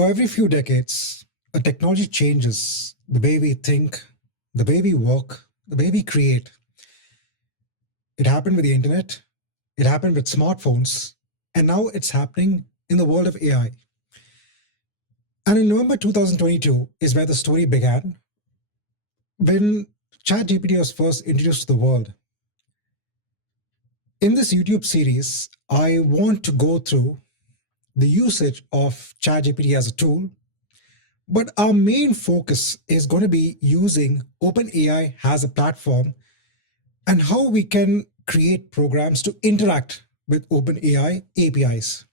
Now, every few decades, a technology changes the way we think, the way we work, the way we create. It happened with the internet, it happened with smartphones, and now it's happening in the world of AI. And in November 2022 is where the story began when ChatGPT was first introduced to the world. In this YouTube series, I want to go through the usage of ChatGPT as a tool, but our main focus is going to be using OpenAI as a platform and how we can create programs to interact with OpenAI APIs.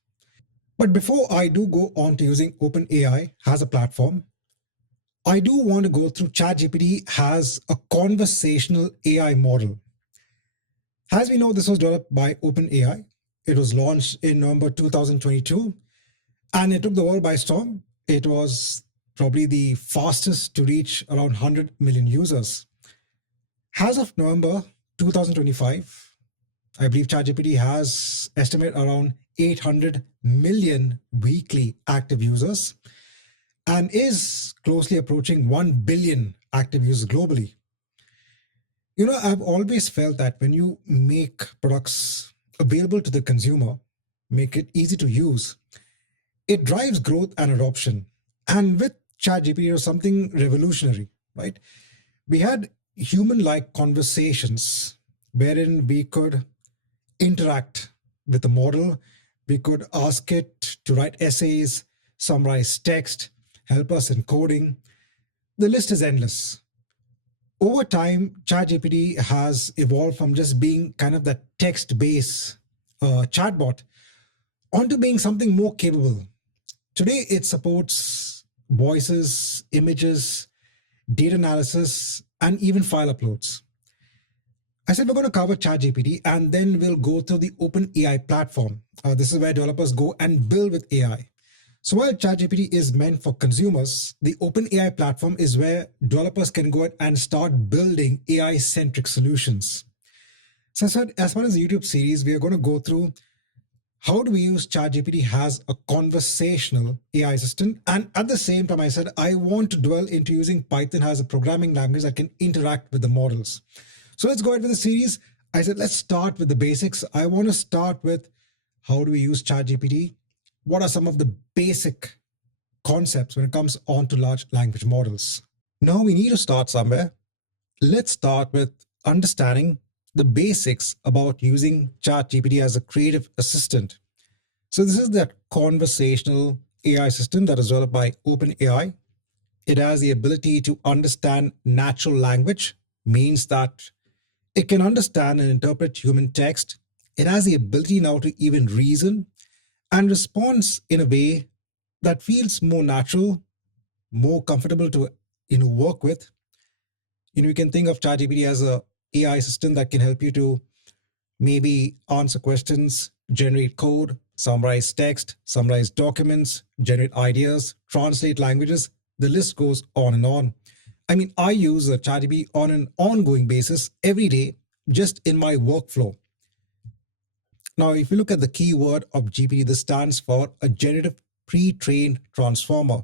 But before I do go on to using OpenAI as a platform, I do want to go through ChatGPT as a conversational AI model. As we know, this was developed by OpenAI. It was launched in November 2022, and it took the world by storm. It was probably the fastest to reach around 100 million users. As of November 2025, I believe ChatGPT has estimated around 800 million weekly active users and is closely approaching 1 billion active users globally. I've always felt that when you make products available to the consumer, make it easy to use, it drives growth and adoption. And with ChatGPT, it was something revolutionary, right? We had human-like conversations wherein we could interact with the model. We could ask it to write essays, summarize text, help us in coding. The list is endless. Over time, ChatGPT has evolved from just being kind of that text-based chatbot onto being something more capable. Today, it supports voices, images, data analysis, and even file uploads. I said we're going to cover ChatGPT and then we'll go through the OpenAI platform. This is where developers go and build with AI. So while ChatGPT is meant for consumers, the OpenAI platform is where developers can go and start building AI-centric solutions. So as far as the YouTube series, we are going to go through how do we use ChatGPT as a conversational AI assistant. And at the same time, I said I want to dwell into using Python as a programming language that can interact with the models. So let's go ahead with the series. I said, let's start with the basics. I want to start with how do we use ChatGPT? What are some of the basic concepts when it comes on to large language models? Now we need to start somewhere. Let's start with understanding the basics about using ChatGPT as a creative assistant. So this is that conversational AI system that is developed by OpenAI. It has the ability to understand natural language, means that it can understand and interpret human text. It has the ability now to even reason and responds in a way that feels more natural, more comfortable to work with. You can think of ChatGPT as a AI system that can help you to maybe answer questions, generate code, summarize text, summarize documents, generate ideas, translate languages. The list goes on and on. I mean, I use ChatGPT on an ongoing basis every day, just in my workflow. Now, if you look at the keyword of GPT, this stands for a generative pre-trained transformer.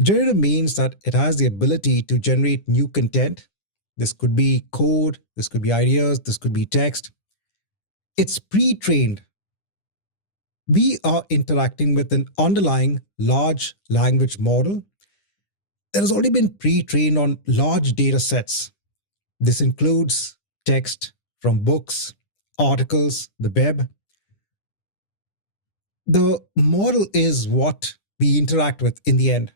Generative means that it has the ability to generate new content. This could be code, this could be ideas, this could be text. It's pre-trained. We are interacting with an underlying large language model that has already been pre-trained on large data sets. This includes text from books, articles, the web. The model is what we interact with in the end.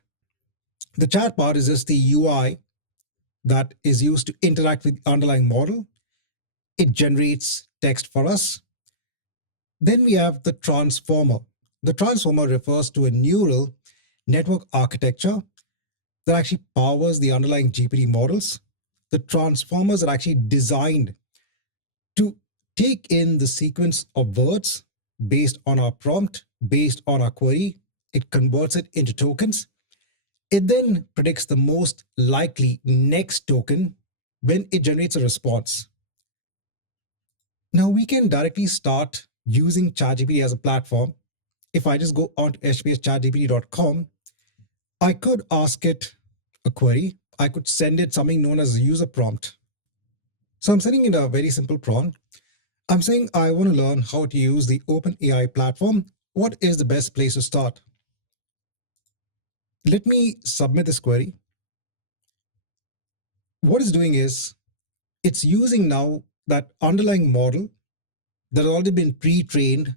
The chat part is just the UI that is used to interact with the underlying model. It generates text for us. Then we have the transformer. The transformer refers to a neural network architecture that actually powers the underlying GPT models. The transformers are actually designed to take in the sequence of words based on our prompt, based on our query. It converts it into tokens. It then predicts the most likely next token when it generates a response. Now we can directly start using ChatGPT as a platform if I just go on to hbs I could ask it a query. I could send it something known as a user prompt. So I'm sending it a very simple prompt. I'm saying I want to learn how to use the OpenAI platform. What is the best place to start? Let me submit this query. What it's doing is it's using now that underlying model that has already been pre-trained,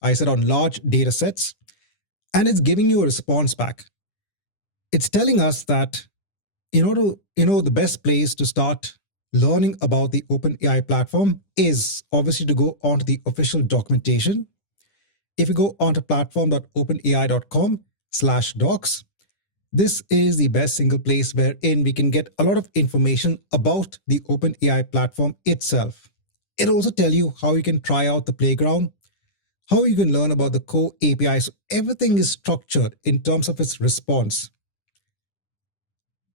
I said, on large data sets, and it's giving you a response back. It's telling us that in order, the best place to start learning about the OpenAI platform is obviously to go onto the official documentation. If you go onto platform.openai.com/docs, this is the best single place wherein we can get a lot of information about the OpenAI platform itself. It'll also tell you how you can try out the playground, how you can learn about the core API. So everything is structured in terms of its response.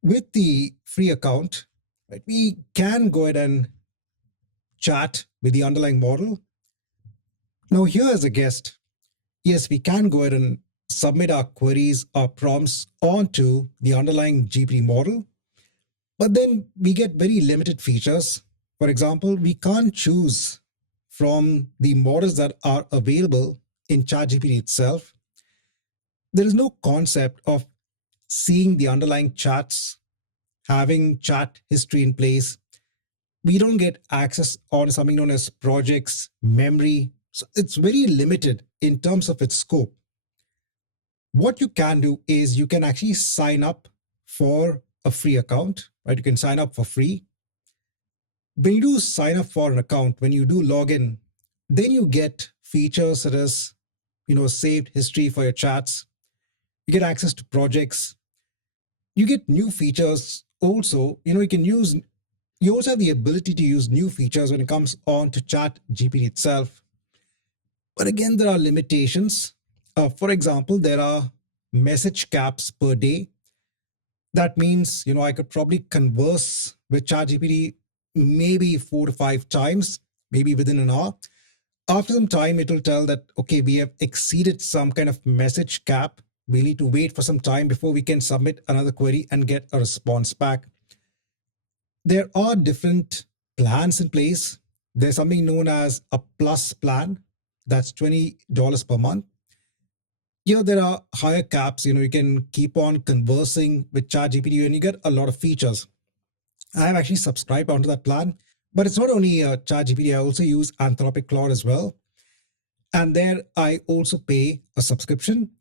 With the free account, right, we can go ahead and chat with the underlying model. Now, here as a guest, yes, we can go ahead and submit our queries, our prompts onto the underlying GPT model, but then we get very limited features. For example, we can't choose from the models that are available in ChatGPT itself. There is no concept of seeing the underlying chats, having chat history in place. We don't get access on something known as projects, memory. So it's very limited in terms of its scope. What you can do is you can actually sign up for a free account, right? You can sign up for free. When you do sign up for an account, when you do log in, then you get features such as, saved history for your chats. You get access to projects. You get new features also. You also have the ability to use new features when it comes on to Chat GPT itself. But again, there are limitations. For example, there are message caps per day. That means, I could probably converse with ChatGPT maybe 4 to 5 times, maybe within an hour. After some time, it will tell that, okay, we have exceeded some kind of message cap. We need to wait for some time before we can submit another query and get a response back. There are different plans in place. There's something known as a plus plan. That's $20 per month. There are higher caps. You can keep on conversing with ChatGPT and you get a lot of features. I have actually subscribed onto that plan, but it's not only ChatGPT. I also use Anthropic Claude as well. And there I also pay a subscription.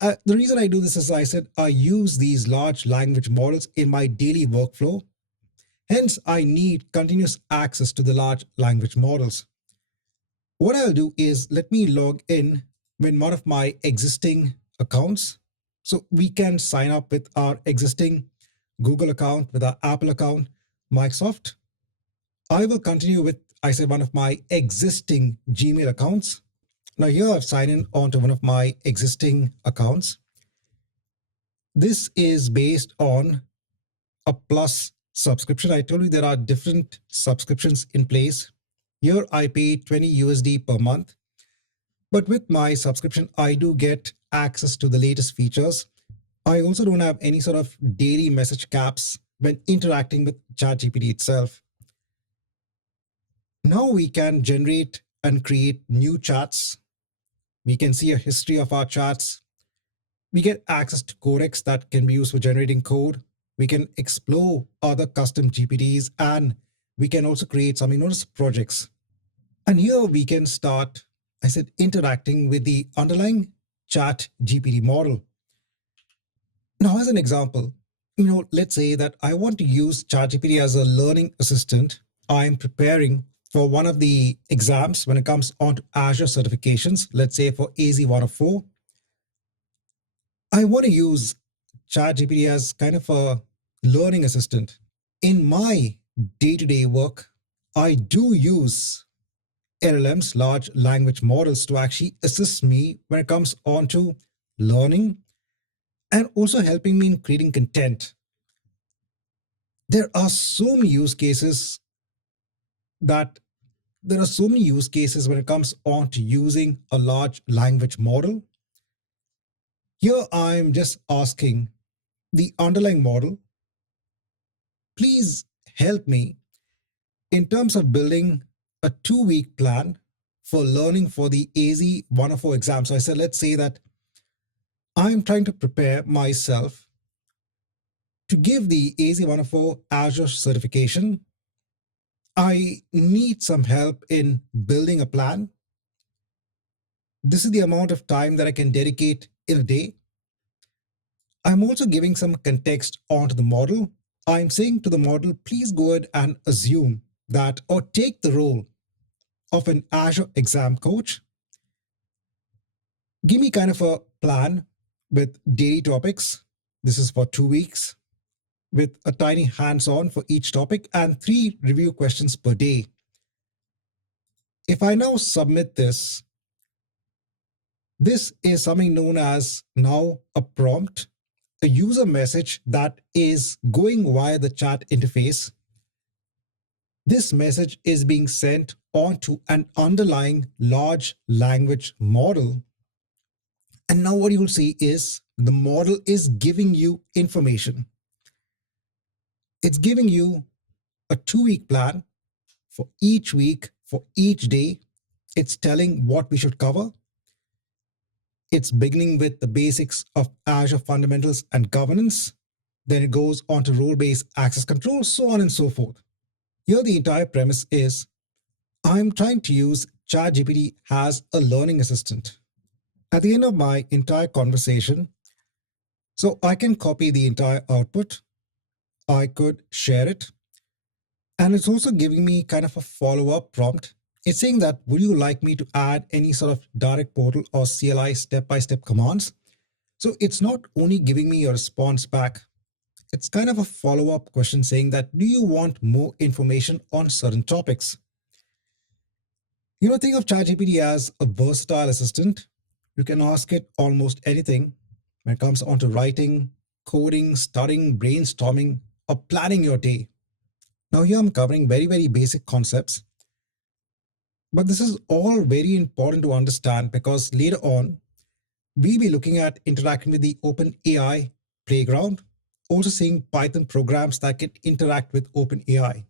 The reason I do this is I said I use these large language models in my daily workflow. Hence, I need continuous access to the large language models. What I'll do is let me log in with one of my existing accounts. So we can sign up with our existing Google account, with our Apple account, Microsoft. I will continue with, one of my existing Gmail accounts. Now here I've signed in onto one of my existing accounts. This is based on a plus subscription. I told you there are different subscriptions in place. Here I pay $20 per month. But with my subscription, I do get access to the latest features. I also don't have any sort of daily message caps when interacting with ChatGPT itself. Now we can generate and create new chats. We can see a history of our chats. We get access to codecs that can be used for generating code. We can explore other custom GPTs, and we can also create something known as projects. And here we can start, interacting with the underlying Chat GPT model. Now, as an example, let's say that I want to use ChatGPT as a learning assistant. I'm preparing for one of the exams when it comes on to Azure certifications, let's say for AZ-104. I want to use ChatGPT as kind of a learning assistant. In my day-to-day work, I do use LLMs, large language models, to actually assist me when it comes on to learning and also helping me in creating content. There are so many use cases when it comes on to using a large language model. Here I'm just asking the underlying model, please help me in terms of building a 2 week plan for learning for the AZ 104 exam. So I said, let's say that I'm trying to prepare myself to give the AZ 104 Azure certification. I need some help in building a plan. This is the amount of time that I can dedicate in a day. I'm also giving some context onto the model. I'm saying to the model, please go ahead and assume that or take the role of an Azure exam coach. Give me kind of a plan with daily topics. This is for 2 weeks with a tiny hands-on for each topic and 3 review questions per day. If I now submit this, this is something known as now a prompt, a user message that is going via the chat interface. This message is being sent onto an underlying large language model. And now what you'll see is the model is giving you information. It's giving you a 2 week plan for each week, for each day. It's telling what we should cover. It's beginning with the basics of Azure fundamentals and governance. Then it goes on to role-based access control, so on and so forth. Here, the entire premise is I'm trying to use ChatGPT as a learning assistant. At the end of my entire conversation, so I can copy the entire output, I could share it, and it's also giving me kind of a follow-up prompt. It's saying that, would you like me to add any sort of direct portal or CLI step-by-step commands? So it's not only giving me a response back, it's kind of a follow-up question saying that, do you want more information on certain topics? Think of ChatGPT as a versatile assistant. You can ask it almost anything when it comes onto writing, coding, studying, brainstorming, or planning your day. Now here I'm covering very, very basic concepts. But this is all very important to understand because later on, we'll be looking at interacting with the OpenAI playground, also seeing Python programs that can interact with OpenAI.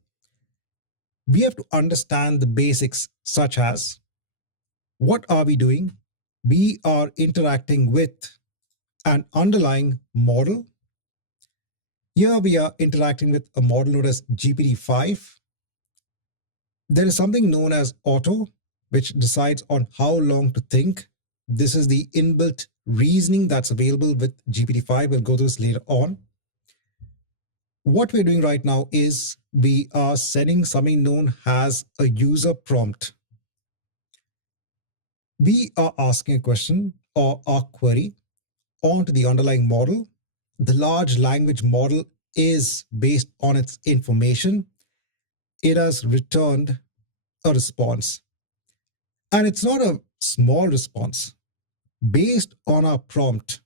We have to understand the basics such as, what are we doing? We are interacting with an underlying model. Here we are interacting with a model known as GPT-5. There is something known as auto, which decides on how long to think. This is the inbuilt reasoning that's available with GPT-5. We'll go through this later on. What we're doing right now is we are sending something known as a user prompt. We are asking a question or a query onto the underlying model. The large language model is based on its information. It has returned a response. And it's not a small response. Based on our prompt,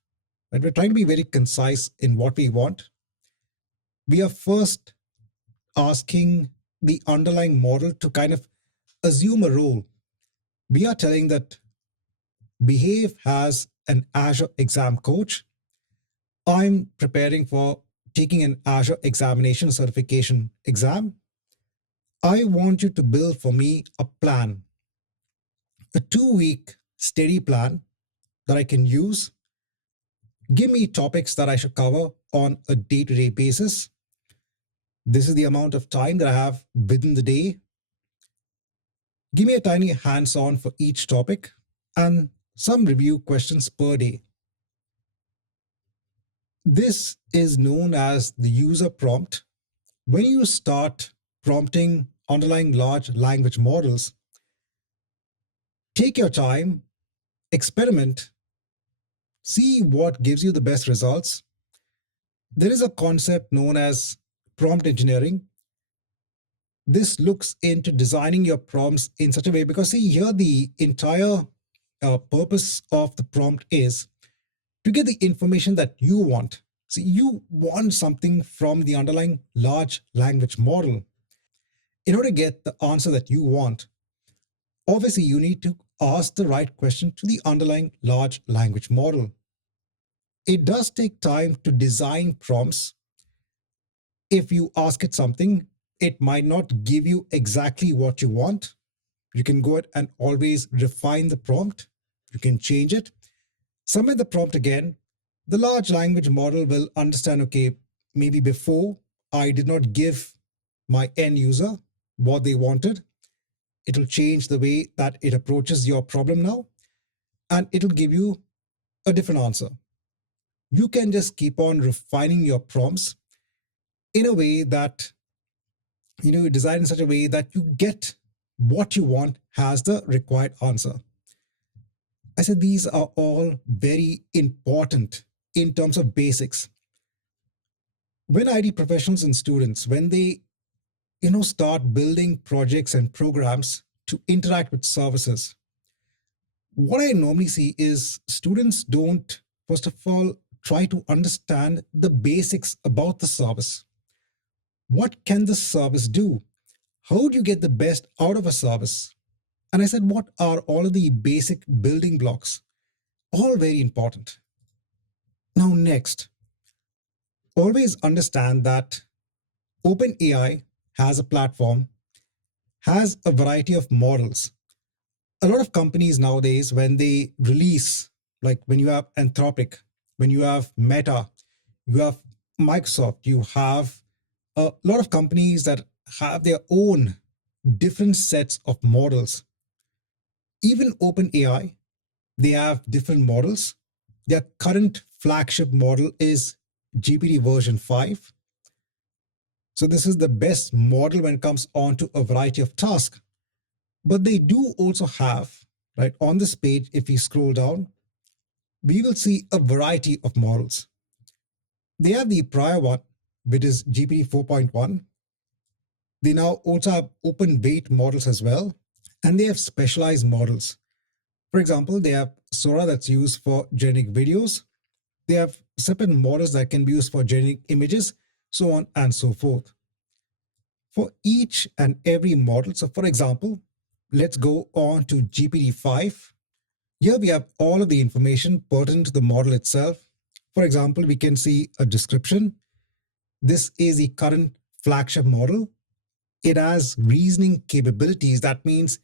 right, we're trying to be very concise in what we want. We are first asking the underlying model to kind of assume a role. We are telling that behave as an Azure exam coach. I'm preparing for taking an Azure examination certification exam. I want you to build for me a plan, a 2 week steady plan that I can use. Give me topics that I should cover on a day-to-day basis. This is the amount of time that I have within the day. Give me a tiny hands-on for each topic and some review questions per day. This is known as the user prompt. When you start prompting underlying large language models, take your time, experiment, see what gives you the best results. There is a concept known as prompt engineering. This looks into designing your prompts in such a way, because see here the entire purpose of the prompt is to get the information that you want. So you want something from the underlying large language model. In order to get the answer that you want, obviously you need to ask the right question to the underlying large language model. it does take time to design prompts. If you ask it something, it might not give you exactly what you want. You can go ahead and always refine the prompt. You can change it, submit the prompt again. The large language model will understand, okay, maybe before I did not give my end user what they wanted. It'll change the way that it approaches your problem now, and it'll give you a different answer. You can just keep on refining your prompts in a way that, you design in such a way that you get what you want as the required answer. I said these are all very important in terms of basics. When IT professionals and students, when they start building projects and programs to interact with services, what I normally see is students don't, first of all, try to understand the basics about the service. What can the service do? How do you get the best out of a service? And I said, what are all of the basic building blocks? All very important. Now, next, always understand that OpenAI has a platform, has a variety of models. A lot of companies nowadays, when they release, like when you have Anthropic, when you have Meta, you have Microsoft, you have a lot of companies that have their own different sets of models. Even OpenAI, they have different models. Their current flagship model is GPT version 5. So this is the best model when it comes on to a variety of tasks. But they do also have, right, on this page, if we scroll down, we will see a variety of models. They have the prior one, which is GPT 4.1. They now also have open weight models as well, and they have specialized models. For example, they have Sora that's used for generic videos. They have separate models that can be used for generic images, so on and so forth. For each and every model, so for example, let's go on to GPT-5. Here we have all of the information pertinent to the model itself. For example, we can see a description. This is the current flagship model. It has reasoning capabilities. That means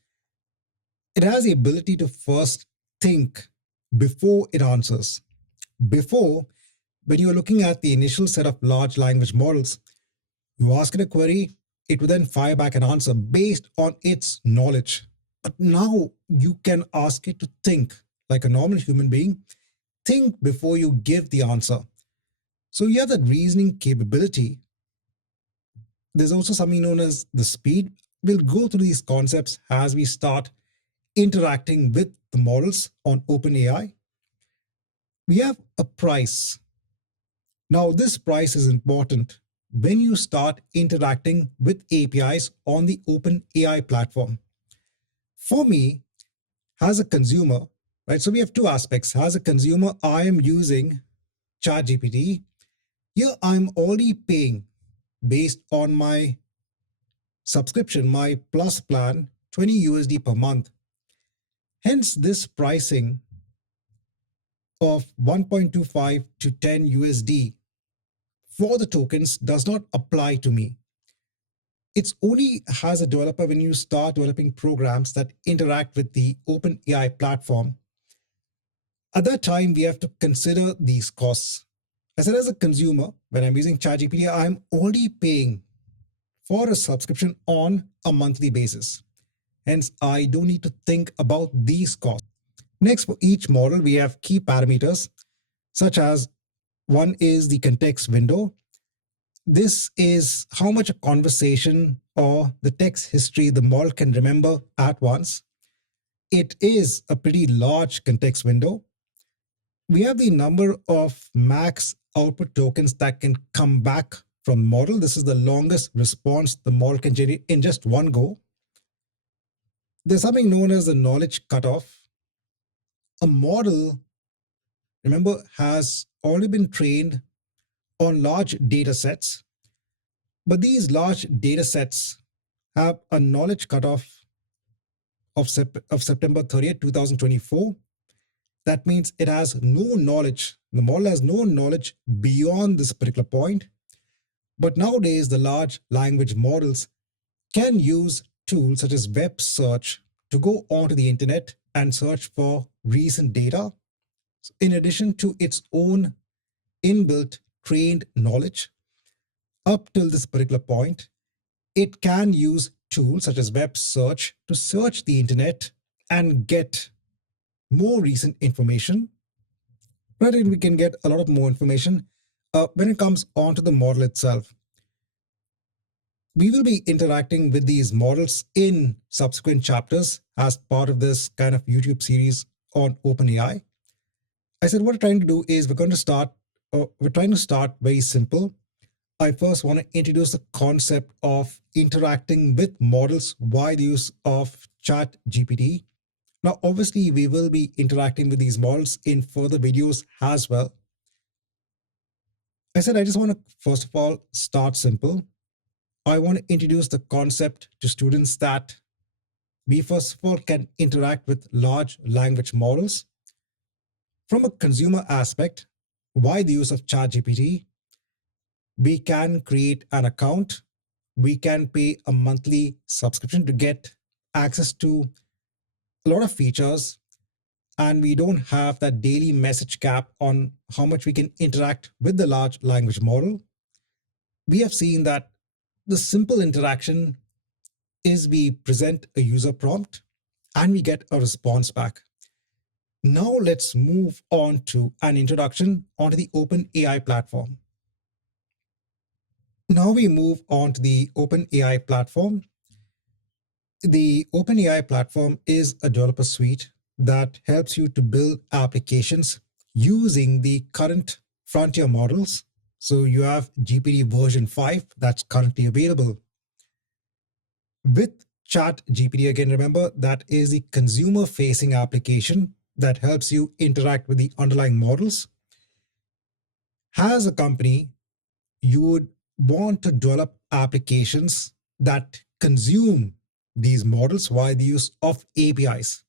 it has the ability to first think before it answers. Before, when you're looking at the initial set of large language models, you ask it a query, it will then fire back an answer based on its knowledge. But now you can ask it to think like a normal human being. Think before you give the answer. So you have that reasoning capability. There's also something known as the speed. We'll go through these concepts as we start interacting with the models on OpenAI. We have a price. Now, this price is important when you start interacting with APIs on the OpenAI platform. For me, as a consumer, right? So we have two aspects. As a consumer, I am using ChatGPT. Here, I'm already paying based on my subscription, my plus plan, 20 USD per month. Hence, this pricing of 1.25 to 10 USD for the tokens does not apply to me. It's only as a developer when you start developing programs that interact with the OpenAI platform. At that time, we have to consider these costs. As a consumer, when I'm using ChatGPT, I'm already paying for a subscription on a monthly basis. Hence, I don't need to think about these costs. Next, for each model, we have key parameters, such as one is the context window. This is how much a conversation or the text history the model can remember at once. It is a pretty large context window. We have the number of max output tokens that can come back from model. This is the longest response the model can generate in just one go. There's something known as the knowledge cutoff. A model, remember, has already been trained on large data sets, but these large data sets have a knowledge cutoff of September 30th, 2024. That means it has no knowledge. The model has no knowledge beyond this particular point. But nowadays, the large language models can use tools such as web search to go onto the internet and search for recent data, in addition to its own inbuilt trained knowledge. Up till this particular point, it can use tools such as web search to search the internet and get more recent information. Right, and we can get a lot of more information when it comes onto the model itself. We will be interacting with these models in subsequent chapters as part of this kind of YouTube series on OpenAI. I said what we're trying to do is we're trying to start very simple. I first want to introduce the concept of interacting with models via the use of ChatGPT. Now, obviously, we will be interacting with these models in further videos as well. I said I just want to, first of all, start simple. I want to introduce the concept to students that we, first of all, can interact with large language models. From a consumer aspect, via the use of ChatGPT, we can create an account. We can pay a monthly subscription to get access to a lot of features, and we don't have that daily message cap on how much we can interact with the large language model. We have seen that the simple interaction is we present a user prompt and we get a response back. Now let's move on to an introduction onto the OpenAI platform. Now we move on to the OpenAI platform. The OpenAI platform is a developer suite that helps you to build applications using the current frontier models. So you have GPT version 5 that's currently available. With ChatGPT, again, remember that is the consumer facing application that helps you interact with the underlying models. As a company, you would want to develop applications that consume these models via the use of APIs.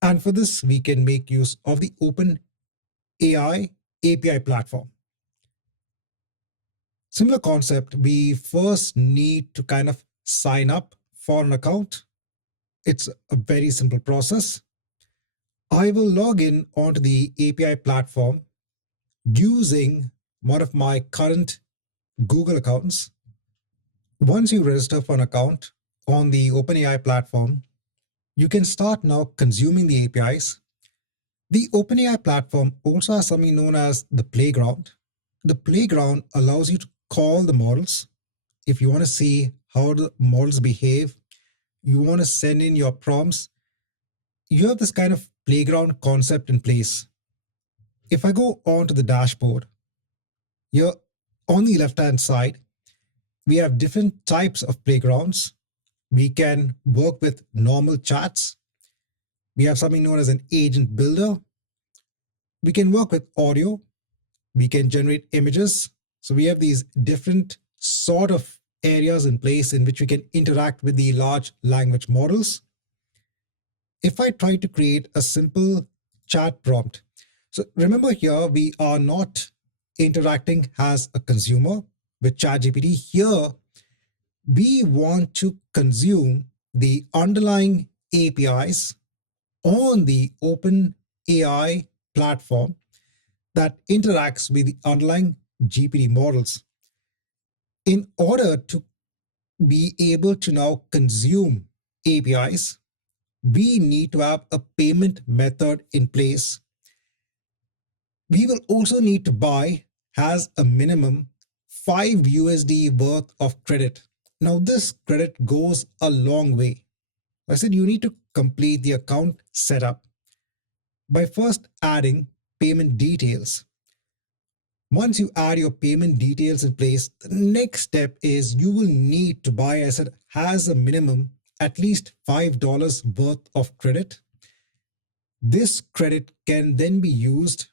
And for this, we can make use of the OpenAI API platform. Similar concept, we first need to kind of sign up for an account. It's a very simple process. I will log in onto the API platform using one of my current Google accounts. Once you register for an account on the OpenAI platform, you can start now consuming the APIs. The OpenAI platform also has something known as the playground. The playground allows you to call the models. If you want to see how the models behave, you want to send in your prompts, you have this kind of playground concept in place. If I go on to the dashboard, here on the left-hand side, we have different types of playgrounds. We can work with normal chats. We have something known as an agent builder. We can work with audio. We can generate images. So we have these different sort of areas in place in which we can interact with the large language models. If I try to create a simple chat prompt, so remember here, we are not interacting as a consumer with ChatGPT. Here, we want to consume the underlying APIs on the OpenAI platform that interacts with the underlying GPT models. In order to be able to now consume APIs, we need to have a payment method in place. We will also need to buy as a minimum 5 USD worth of credit. Now this credit goes a long way. I said you need to complete the account setup by first adding payment details. Once you add your payment details in place, the next step is you will need to buy, I said, as a minimum at least $5 worth of credit. This credit can then be used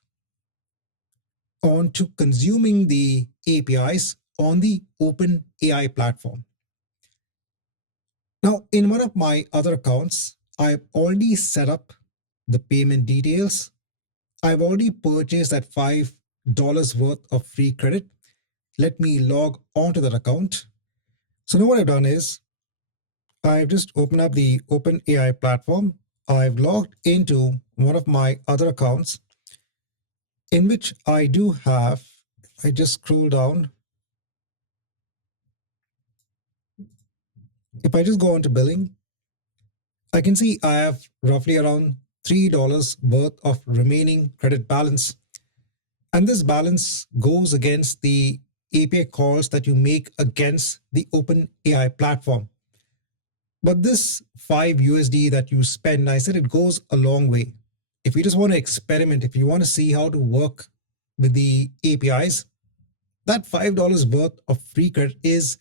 on to consuming the APIs on the OpenAI platform. Now, in one of my other accounts, I've already set up the payment details. I've already purchased that $5 worth of free credit. Let me log onto that account. So now what I've done is I've just opened up the OpenAI platform. I've logged into one of my other accounts in which I do have, I just scroll down. If I just go on to billing, I can see I have roughly around $3 worth of remaining credit balance. And this balance goes against the API calls that you make against the OpenAI platform. But this 5 USD that you spend, I said it goes a long way. If you just want to experiment, if you want to see how to work with the APIs, that $5 worth of free credit is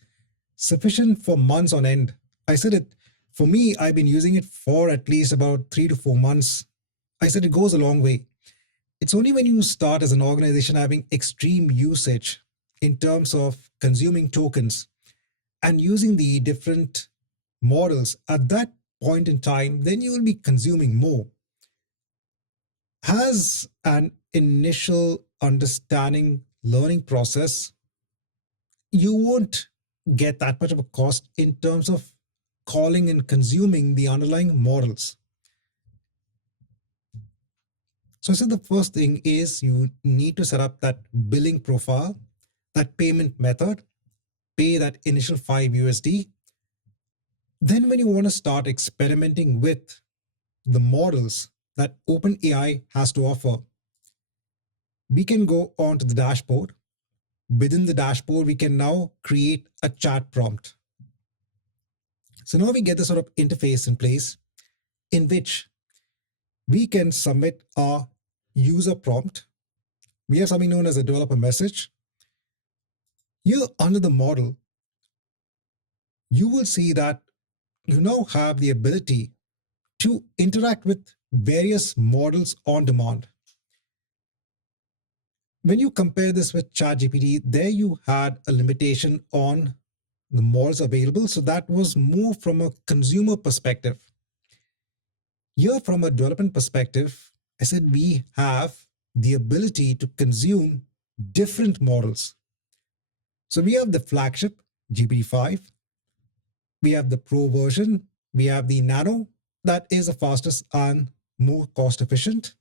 sufficient for months on end. I said it, for me, I've been using it for at least about 3 to 4 months. I said it goes a long way. It's only when you start as an organization having extreme usage in terms of consuming tokens and using the different models at that point in time, then you will be consuming more. As an initial understanding learning process, you won't get that much of a cost in terms of calling and consuming the underlying models. So I said the first thing is you need to set up that billing profile, that payment method, pay that initial 5 USD. Then when you want to start experimenting with the models that OpenAI has to offer, we can go on to the dashboard. Within the dashboard, we can now create a chat prompt. So now we get this sort of interface in place in which we can submit our user prompt. We have something known as a developer message. Here under the model, you will see that you now have the ability to interact with various models on demand. When you compare this with ChatGPT, there you had a limitation on the models available. So that was more from a consumer perspective. Here, from a development perspective, I said we have the ability to consume different models. So we have the flagship GPT-5, we have the Pro version, we have the Nano, that is the fastest and more cost efficient.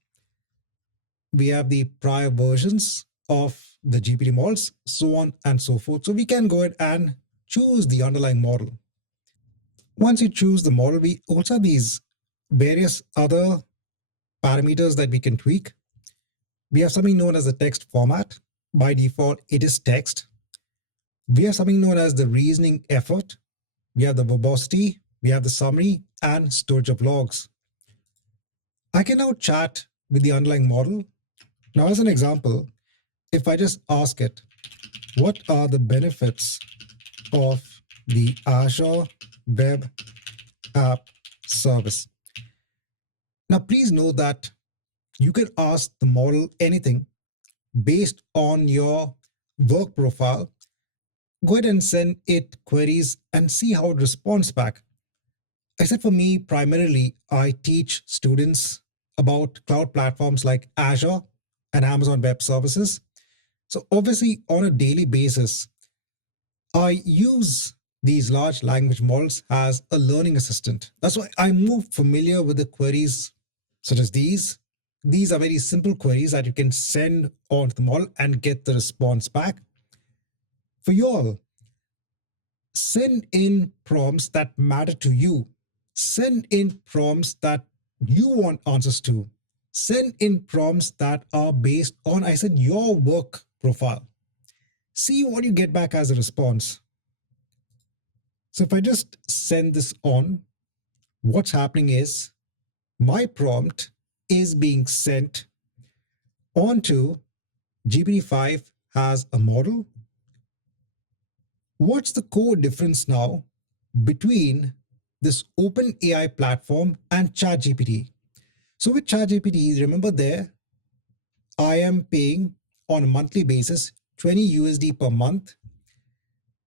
We have the prior versions of the GPT models, so on and so forth. So we can go ahead and choose the underlying model. Once you choose the model, we also have these various other parameters that we can tweak. We have something known as the text format. By default, it is text. We have something known as the reasoning effort. We have the verbosity, we have the summary, and storage of logs. I can now chat with the underlying model. Now, as an example, if I just ask it, what are the benefits of the Azure Web App Service? Now, please know that you can ask the model anything based on your work profile. Go ahead and send it queries and see how it responds back. I said for me, primarily, I teach students about cloud platforms like Azure and Amazon Web Services. So obviously, on a daily basis, I use these large language models as a learning assistant. That's why I'm more familiar with the queries such as these. These are very simple queries that you can send onto the model and get the response back. For you all, send in prompts that matter to you. Send in prompts that you want answers to. Send in prompts that are based on, I said, your work profile. See what you get back as a response. So if I just send this on, what's happening is my prompt is being sent onto GPT-5 as a model. What's the core difference now between this OpenAI platform and ChatGPT? So with ChatGPT, remember there, I am paying on a monthly basis 20 USD per month.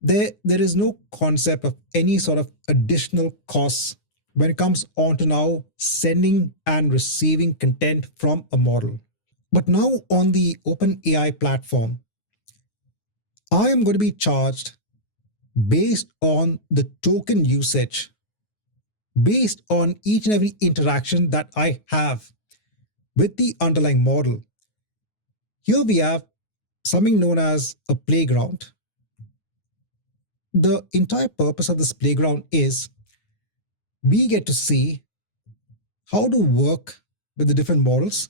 There is no concept of any sort of additional costs when it comes on to now sending and receiving content from a model. But now on the OpenAI platform, I am going to be charged based on the token usage, based on each and every interaction that I have with the underlying model. Here we have something known as a playground. The entire purpose of this playground is we get to see how to work with the different models.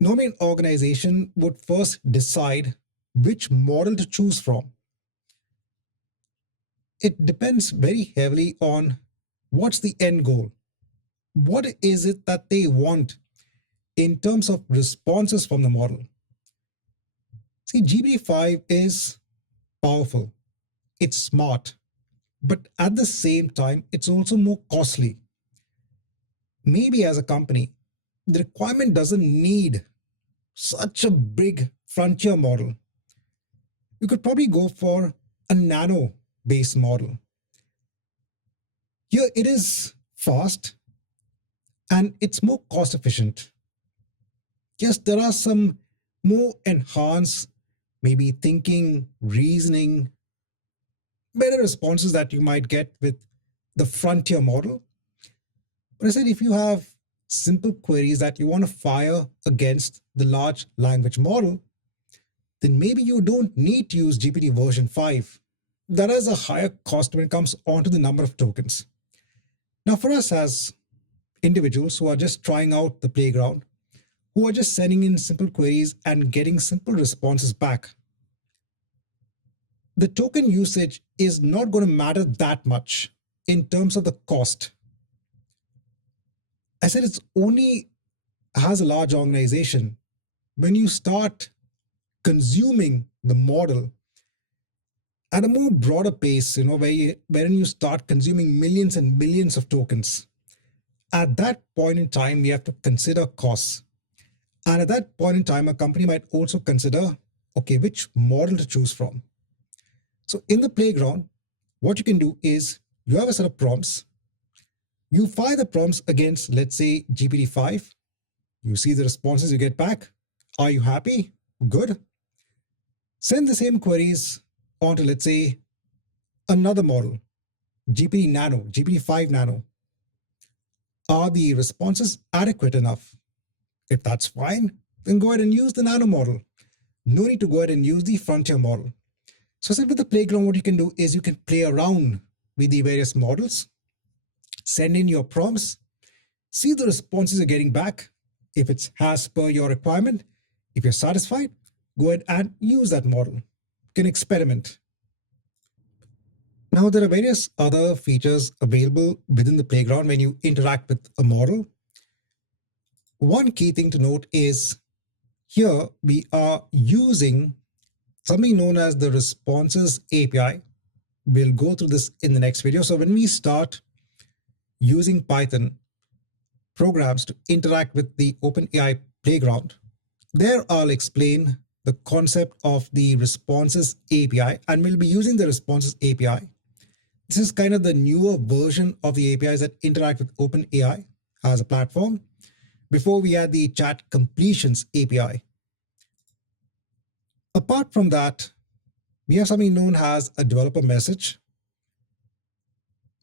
Normally, an organization would first decide which model to choose from. It depends very heavily on what's the end goal. What is it that they want in terms of responses from the model? See, GPT-5 is powerful, it's smart, but at the same time, it's also more costly. Maybe as a company, the requirement doesn't need such a big frontier model. You could probably go for a nano based model. Here it is fast and it's more cost efficient. Yes, there are some more enhanced, maybe thinking, reasoning, better responses that you might get with the frontier model. But I said if you have simple queries that you want to fire against the large language model, then maybe you don't need to use GPT version 5. That is a higher cost when it comes onto the number of tokens. Now, for us as individuals who are just trying out the playground, who are just sending in simple queries and getting simple responses back, the token usage is not going to matter that much in terms of the cost. I said it's only as a large organization when you start consuming the model at a more broader pace, wherein you start consuming millions and millions of tokens. At that point in time, we have to consider costs. And at that point in time, a company might also consider, okay, which model to choose from. So in the playground, what you can do is you have a set of prompts. You fire the prompts against, let's say, GPT-5. You see the responses you get back. Are you happy? Good. Send the same queries onto, let's say, another model, GPT Nano, GPT-5 Nano. Are the responses adequate enough? If that's fine, then go ahead and use the Nano model. No need to go ahead and use the frontier model. So with the playground, what you can do is you can play around with the various models, send in your prompts, see the responses you're getting back. If it's as per your requirement, if you're satisfied, go ahead and use that model. You can experiment. Now, there are various other features available within the playground when you interact with a model. One key thing to note is here we are using something known as the Responses API. We'll go through this in the next video. So when we start using Python programs to interact with the OpenAI playground, there I'll explain the concept of the Responses API, and we'll be using the Responses API. This is kind of the newer version of the APIs that interact with OpenAI as a platform. Before we had the Chat Completions API. Apart from that, we have something known as a developer message.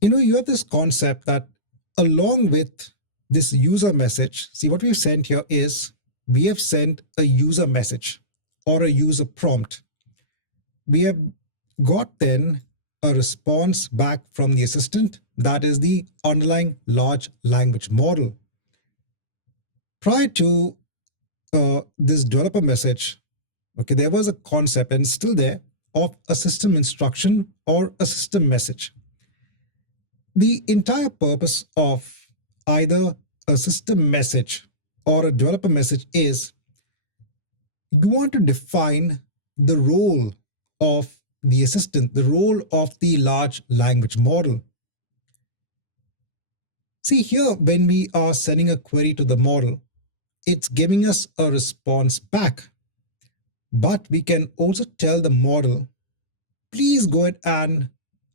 You have this concept that along with this user message, see what we've sent here is we have sent a user message or a user prompt. We have got then a response back from the assistant, that is the underlying large language model. Prior to this developer message, okay, there was a concept and still there of a system instruction or a system message. The entire purpose of either a system message or a developer message is you want to define the role of the assistant, the role of the large language model. See here, when we are sending a query to the model, it's giving us a response back. But we can also tell the model, please go ahead and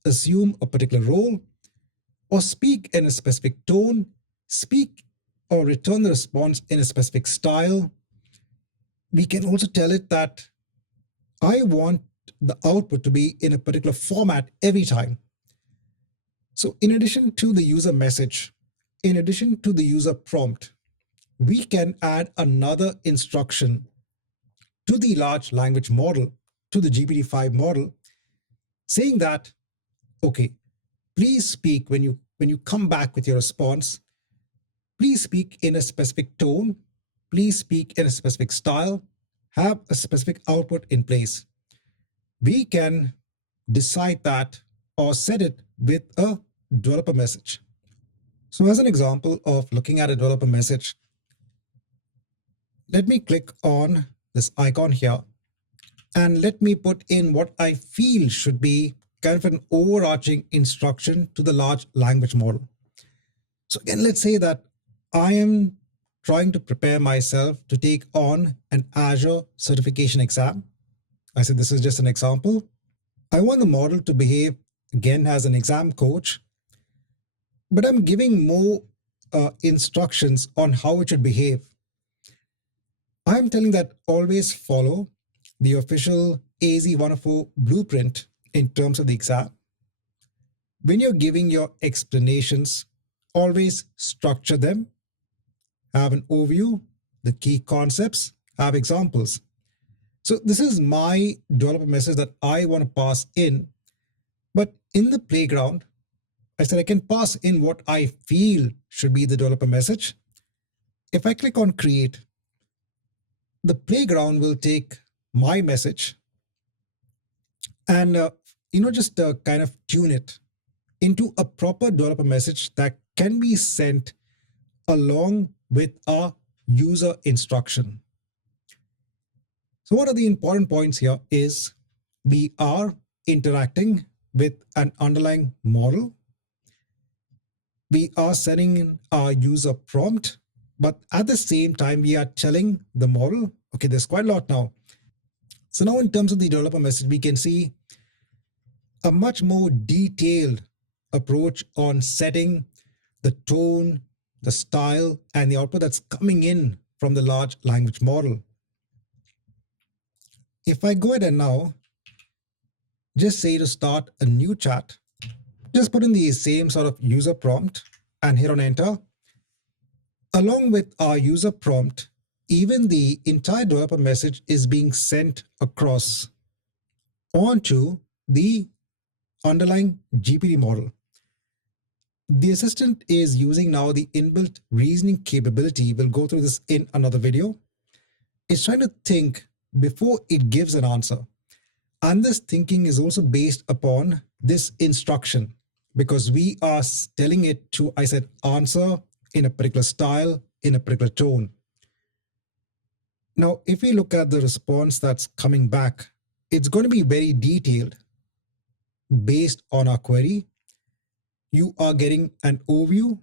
assume a particular role. or speak in a specific tone, speak or return the response in a specific style. We can also tell it that I want the output to be in a particular format every time. So in addition to the user message, in addition to the user prompt, we can add another instruction to the large language model, to the GPT-5 model, saying that, okay, please speak when you come back with your response, please speak in a specific tone, please speak in a specific style, have a specific output in place. We can decide that or set it with a developer message. So as an example of looking at a developer message, let me click on this icon here and let me put in what I feel should be kind of an overarching instruction to the large language model. So again, let's say that I am trying to prepare myself to take on an Azure certification exam. I said this is just an example. I want the model to behave again as an exam coach, but I'm giving more instructions on how it should behave. I'm telling that always follow the official AZ-104 blueprint in terms of the exam. When you're giving your explanations, always structure them, have an overview, the key concepts, have examples. So this is my developer message that I want to pass in. But in the playground, I said I can pass in what I feel should be the developer message. If I click on create, the playground will take my message and just kind of tune it into a proper developer message that can be sent along with a user instruction. So what are the important points here is we are interacting with an underlying model. We are sending in our user prompt, but at the same time, we are telling the model, okay, there's quite a lot now. So now in terms of the developer message, we can see a much more detailed approach on setting the tone, the style, and the output that's coming in from the large language model. If I go ahead and now just say to start a new chat, just put in the same sort of user prompt and hit on enter. Along with our user prompt, even the entire developer message is being sent across onto the underlying GPT model. The assistant is using now the inbuilt reasoning capability. We'll go through this in another video. It's trying to think before it gives an answer. And this thinking is also based upon this instruction because we are telling it to, I said, answer in a particular style, in a particular tone. Now, if we look at the response that's coming back, it's going to be very detailed based on our query. You are getting an overview.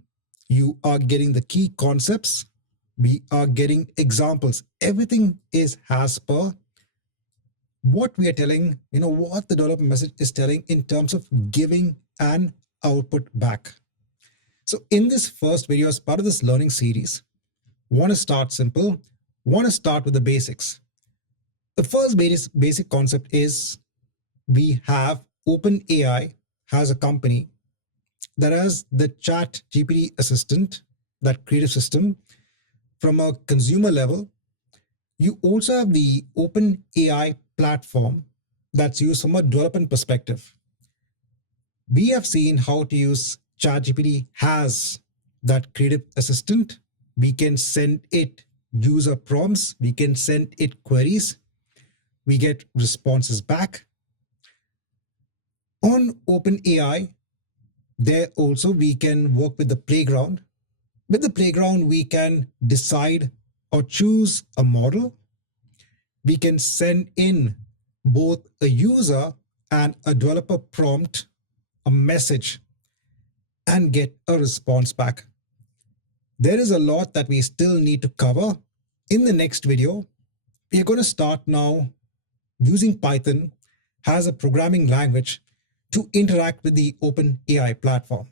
You are getting the key concepts. We are getting examples. Everything is as per what we are telling, what the developer message is telling in terms of giving an output back. So in this first video, as part of this learning series, want to start simple, want to start with the basics. The first basic concept is we have OpenAI has a company that has the ChatGPT assistant, that creative system from a consumer level. You also have the OpenAI platform that's used from a development perspective. We have seen how to use ChatGPT has that creative assistant. We can send it user prompts. We can send it queries. We get responses back. On OpenAI, there also we can work with the playground. With the playground, we can decide or choose a model. We can send in both a user and a developer prompt, a message, and get a response back. There is a lot that we still need to cover. In the next video, we are going to start now using Python as a programming language to interact with the OpenAI platform.